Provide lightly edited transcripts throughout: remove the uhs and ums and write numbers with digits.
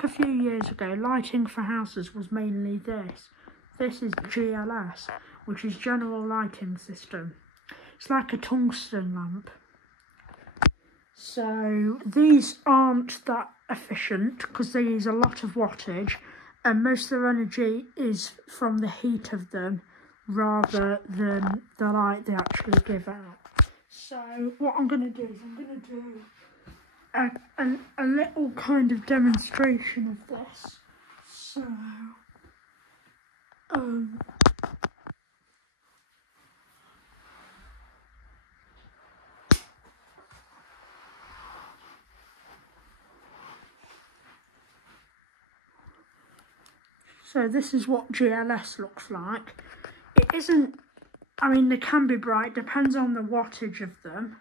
back a few years ago, lighting for houses was mainly this. This is GLS, which is General Lighting System. It's like a tungsten lamp. So these aren't that efficient because they use a lot of wattage, and most of their energy is from the heat of them rather than the light they actually give out. So what I'm going to do is I'm going to do a little kind of demonstration of this. So So this is what GLS looks like. It isn't, I mean, they can be bright, depends on the wattage of them.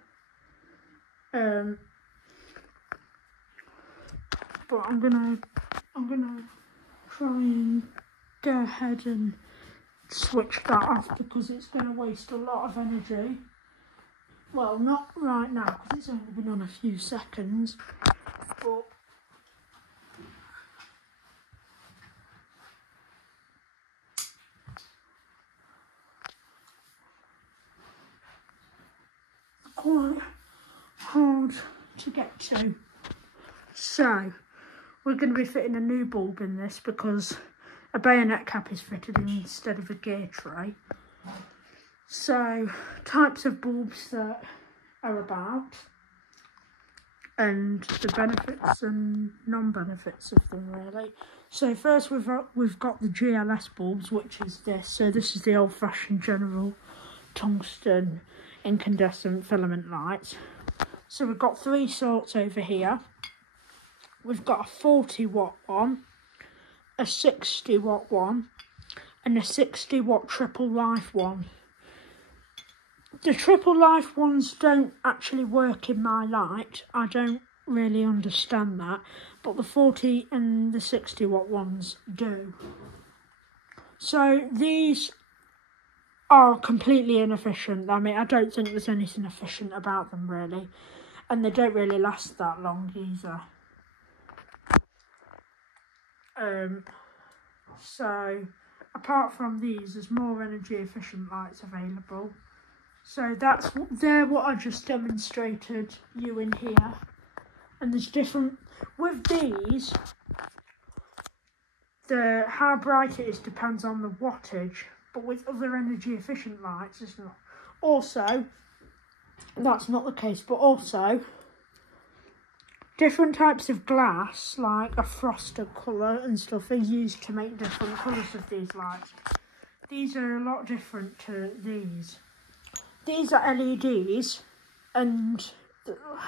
But I'm gonna try and go ahead and switch that off because it's gonna waste a lot of energy. Well, not right now because it's only been on a few seconds, but quite hard to get to. So we're going to be fitting a new bulb in this because a bayonet cap is fitted in instead of a gear tray. So types of bulbs that are about and the benefits and non-benefits of them really. So first we've got the GLS bulbs, which is this. So this is the old-fashioned General tungsten incandescent filament lights. So we've got three sorts over here. We've got a 40 watt one, a 60 watt one, and a 60 watt triple life one. The triple life ones don't actually work in my light. I don't really understand that, but the 40 and the 60 watt ones do. So these are completely inefficient. I mean, I don't think there's anything efficient about them really, and they don't really last that long either. So apart from these, there's more energy efficient lights available. So they're what I just demonstrated you in here. And there's different, with these, how bright it is depends on the wattage, but with other energy efficient lights it's not. Also, that's not the case, but also different types of glass, like a frosted colour and stuff, are used to make different colours of these lights. These are a lot different to these. These are LEDs, and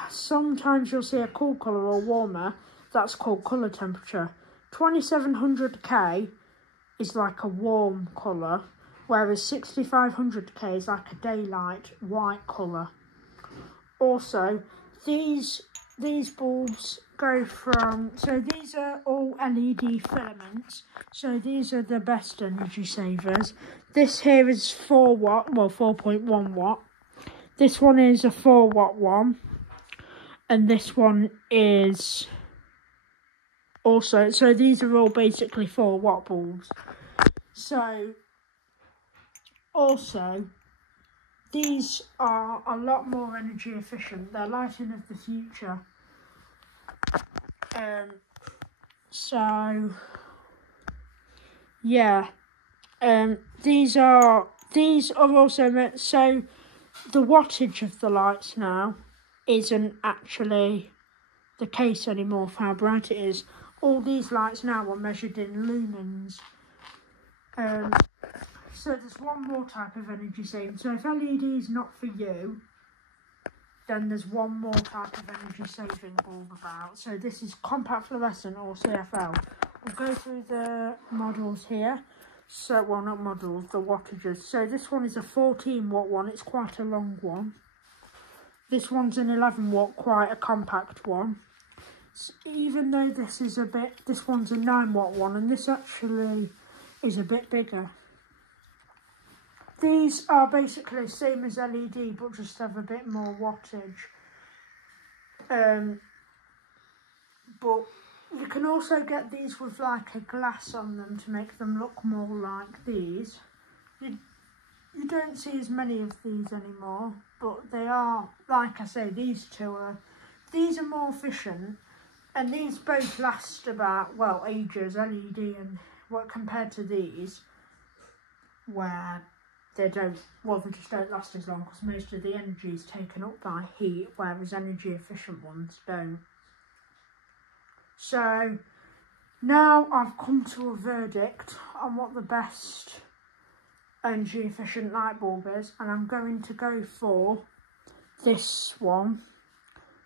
sometimes you'll see a cool colour or warmer. That's called colour temperature. 2700K is like a warm colour, whereas 6500K is like a daylight white colour. Also, these bulbs go from, so these are all LED filaments, so these are the best energy savers. This here is 4 watt, well 4.1 watt. This one is a 4 watt one, and this one is also, so these are all basically 4 watt bulbs. So also, these are a lot more energy efficient. They're lighting of the future. So yeah, these are also meant, so the wattage of the lights now isn't actually the case anymore for how bright it is. All these lights now are measured in lumens. So there's one more type of energy saving. So if LED is not for you, then there's one more type of energy saving bulb about. So this is compact fluorescent or CFL. We'll go through the models here. So, well, not models, the wattages. So this one is a 14 watt one. It's quite a long one. This one's an 11 watt, quite a compact one. So even though this one's a 9 watt one, and this actually is a bit bigger. These are basically the same as LED, but just have a bit more wattage. But You can also get these with like a glass on them to make them look more like these. You don't see as many of these anymore, but they are, like I say, these are more efficient, and these both last about, well, ages, LED and what, compared to these, where they just don't last as long because most of the energy is taken up by heat, whereas energy efficient ones don't. So now I've come to a verdict on what the best energy efficient light bulb is, and I'm going to go for this one,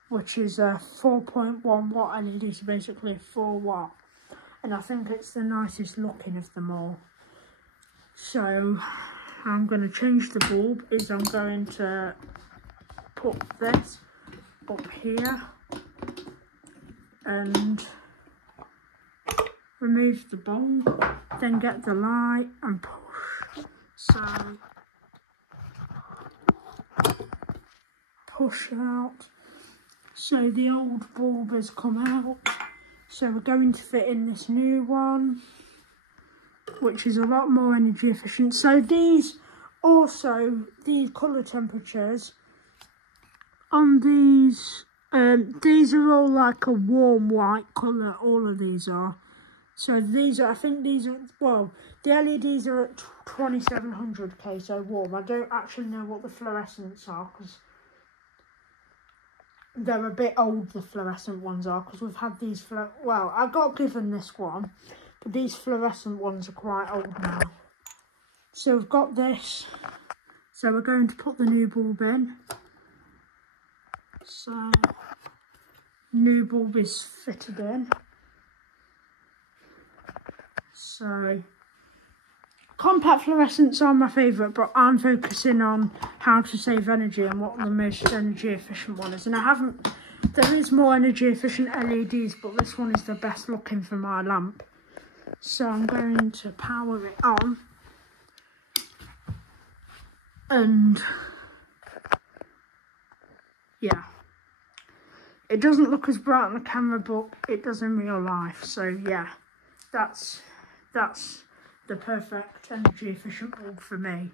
which is a 4.1 watt LED, so basically 4 watt, and I think it's the nicest looking of them all. So I'm going to change the bulb. I'm going to put this up here and remove the bulb, then get the light and push. So push out. So the old bulb has come out. So we're going to fit in this new one, which is a lot more energy efficient. So these colour temperatures on these are all like a warm white colour, all of these are. So these are, I think these are, well, the LEDs are at 2700K, so warm. I don't actually know what the fluorescents are, because they're a bit old, the fluorescent ones are, because we've had these, well, I got given this one, but these fluorescent ones are quite old now. So we've got this, so we're going to put the new bulb in. So, new bulb is fitted in. So, compact fluorescents are my favourite, but I'm focusing on how to save energy and what the most energy efficient one is. And there is more energy efficient LEDs, but this one is the best looking for my lamp. So I'm going to power it on. And yeah, it doesn't look as bright on the camera, but it does in real life. So yeah, that's the perfect energy efficient bulb for me.